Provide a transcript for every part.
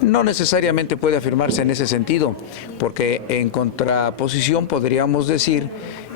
No necesariamente puede afirmarse en ese sentido, porque en contraposición podríamos decir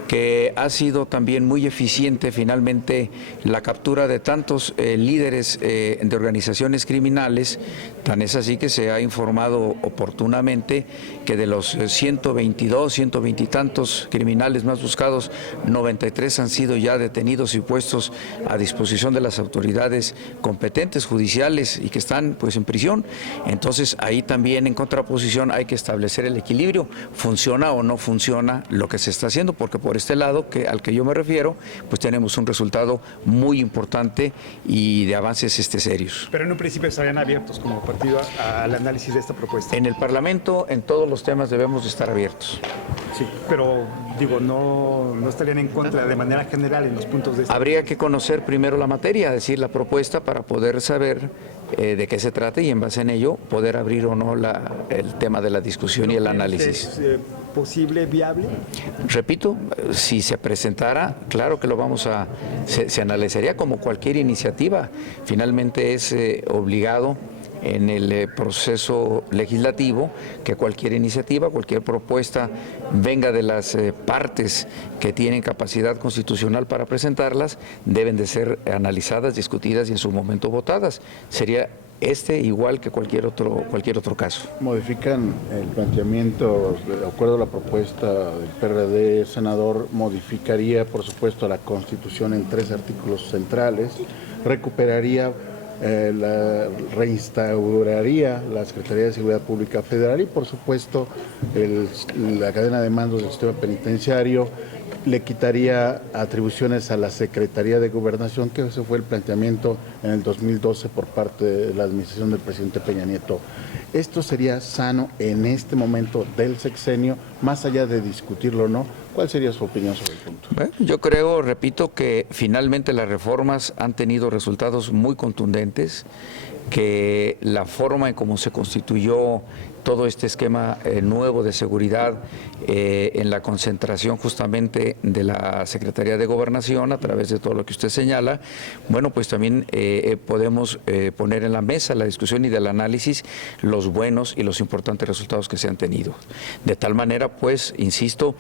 que ha sido también muy eficiente finalmente la captura de tantos líderes de organizaciones criminales, tan es así que se ha informado oportunamente que de los 122, 120 y tantos criminales más buscados, 93 han sido ya detenidos y puestos a disposición de las autoridades competentes judiciales y que están pues en prisión. Entonces ahí también en contraposición hay que establecer el equilibrio, funciona o no funciona lo que se está haciendo, porque por este lado al que yo me refiero, pues tenemos un resultado muy importante y de avances serios. Pero en un principio estarían abiertos como partido al análisis de esta propuesta. En el Parlamento, en todos los temas debemos de estar abiertos. Sí, pero digo, no estarían en contra de manera general en los puntos de... Habría que conocer primero la materia, es decir, la propuesta, para poder saber de qué se trata y en base en ello poder abrir o no el tema de la discusión y el análisis. ¿Es posible, viable? Repito, si se presentara, claro que se analizaría como cualquier iniciativa. Finalmente es obligado en el proceso legislativo que cualquier iniciativa, cualquier propuesta venga de las partes que tienen capacidad constitucional para presentarlas, deben de ser analizadas, discutidas y en su momento votadas. Sería igual que cualquier otro caso. Modifican el planteamiento, de acuerdo a la propuesta del PRD, senador, modificaría, por supuesto, la Constitución en 3 artículos centrales, recuperaría, reinstauraría la Secretaría de Seguridad Pública Federal y, por supuesto, la cadena de mandos del sistema penitenciario, le quitaría atribuciones a la Secretaría de Gobernación, que ese fue el planteamiento en el 2012 por parte de la administración del presidente Peña Nieto. ¿Esto sería sano en este momento del sexenio, más allá de discutirlo o no? ¿Cuál sería su opinión sobre el punto? Bueno, yo creo, repito, que finalmente las reformas han tenido resultados muy contundentes, que la forma en cómo se constituyó todo este esquema nuevo de seguridad en la concentración justamente de la Secretaría de Gobernación a través de todo lo que usted señala, bueno, pues también podemos poner en la mesa la discusión y del análisis los buenos y los importantes resultados que se han tenido. De tal manera, pues, insisto,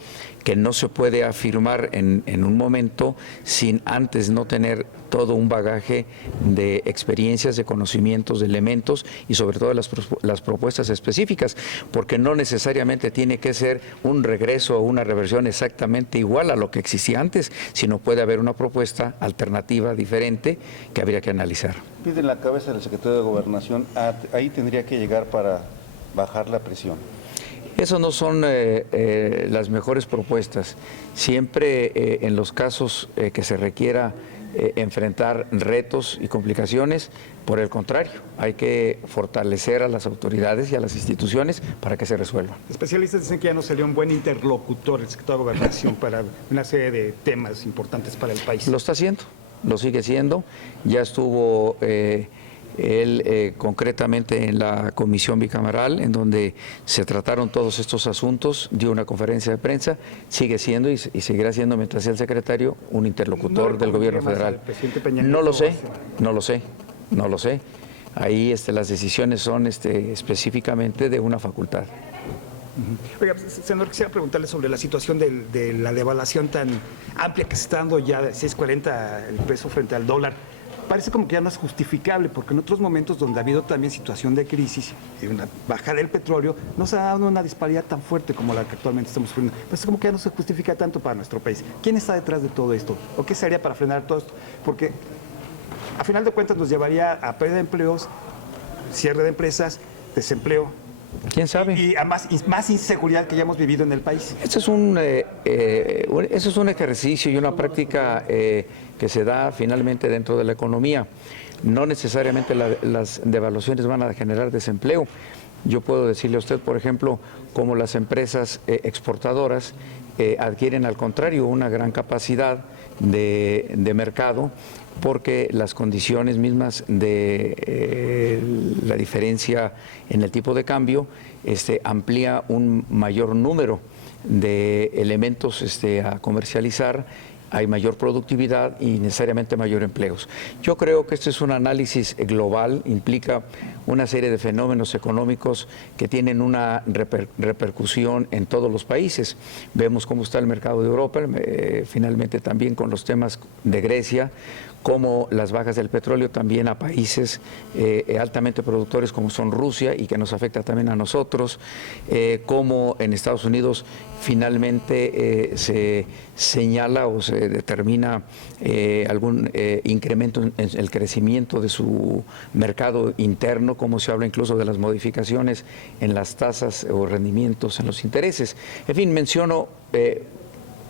que no se puede afirmar en un momento sin antes no tener todo un bagaje de experiencias, de conocimientos, de elementos y sobre todo las propuestas específicas, porque no necesariamente tiene que ser un regreso o una reversión exactamente igual a lo que existía antes, sino puede haber una propuesta alternativa, diferente, que habría que analizar. Piden la cabeza del secretario de Gobernación, ahí tendría que llegar para bajar la presión. Eso no son las mejores propuestas. Siempre en los casos que se requiera enfrentar retos y complicaciones, por el contrario, hay que fortalecer a las autoridades y a las instituciones para que se resuelvan. Especialistas dicen que ya no sería un buen interlocutor el secretario de Gobernación para una serie de temas importantes para el país. Lo está haciendo, lo sigue siendo, ya estuvo él concretamente en la comisión bicameral en donde se trataron todos estos asuntos, dio una conferencia de prensa, sigue siendo y seguirá siendo mientras sea el secretario un interlocutor del gobierno federal. No lo sé. Ahí las decisiones son específicamente de una facultad. Oiga, senador, quisiera preguntarle sobre la situación de la devaluación tan amplia que se está dando ya de 6.40 el peso frente al dólar. Parece como que ya no es justificable, porque en otros momentos donde ha habido también situación de crisis y una bajada del petróleo, no se ha dado una disparidad tan fuerte como la que actualmente estamos sufriendo. Parece como que ya no se justifica tanto para nuestro país. ¿Quién está detrás de todo esto? ¿O qué se haría para frenar todo esto? Porque a final de cuentas nos llevaría a pérdida de empleos, cierre de empresas, desempleo. ¿Quién sabe? Y a más inseguridad que ya hemos vivido en el país. Eso es un ejercicio y una práctica que se da finalmente dentro de la economía. No necesariamente las devaluaciones van a generar desempleo. Yo puedo decirle a usted, por ejemplo, cómo las empresas exportadoras adquieren al contrario una gran capacidad de mercado, porque las condiciones mismas de la diferencia en el tipo de cambio amplía un mayor número de elementos a comercializar hay mayor productividad y necesariamente mayor empleos. Yo creo que este es un análisis global, implica una serie de fenómenos económicos que tienen una repercusión en todos los países. Vemos cómo está el mercado de Europa, finalmente también con los temas de Grecia, como las bajas del petróleo también a países altamente productores como son Rusia y que nos afecta también a nosotros, como en Estados Unidos finalmente se señala o se determina algún incremento en el crecimiento de su mercado interno, como se habla incluso de las modificaciones en las tasas o rendimientos en los intereses. En fin, menciono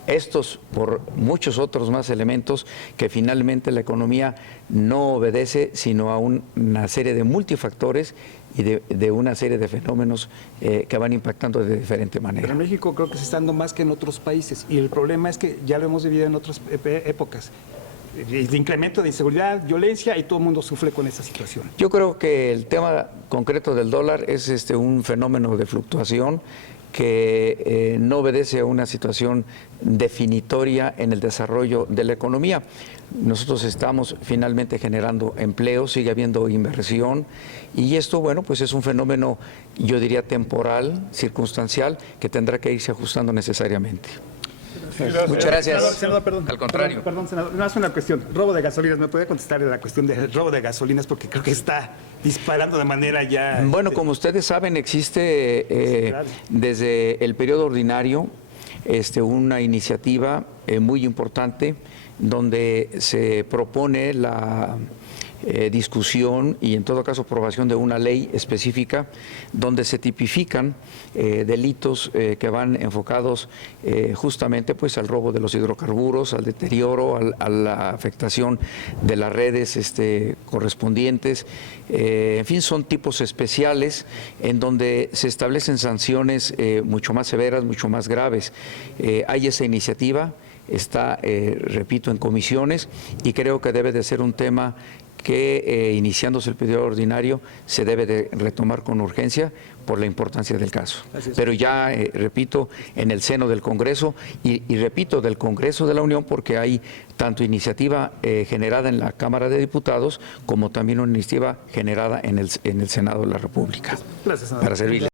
estos por muchos otros más elementos que finalmente la economía no obedece sino a una serie de multifactores y de una serie de fenómenos que van impactando de diferente manera. Pero en México creo que se está dando más que en otros países y el problema es que ya lo hemos vivido en otras épocas. De incremento de inseguridad, violencia y todo el mundo sufre con esa situación. Yo creo que el tema concreto del dólar es un fenómeno de fluctuación que no obedece a una situación definitoria en el desarrollo de la economía. Nosotros estamos finalmente generando empleo, sigue habiendo inversión y esto, bueno, pues es un fenómeno, yo diría, temporal, circunstancial, que tendrá que irse ajustando necesariamente. Muchas gracias. Senador, perdón. Al contrario. Perdón, senador. No, es una cuestión. Robo de gasolinas. ¿Me puede contestar la cuestión del robo de gasolinas? Porque creo que está disparando de manera ya... Bueno, como ustedes saben, existe desde el periodo ordinario una iniciativa muy importante donde se propone la discusión y en todo caso aprobación de una ley específica donde se tipifican delitos que van enfocados justamente pues al robo de los hidrocarburos, al deterioro, a la afectación de las redes correspondientes. En fin, son tipos especiales en donde se establecen sanciones mucho más severas, mucho más graves. Hay esa iniciativa, está, repito, en comisiones y creo que debe de ser un tema que iniciándose el periodo ordinario se debe de retomar con urgencia por la importancia del caso. Pero ya, repito, en el seno del Congreso y repito, del Congreso de la Unión, porque hay tanto iniciativa generada en la Cámara de Diputados como también una iniciativa generada en el Senado de la República. Gracias, senador. Para servirle.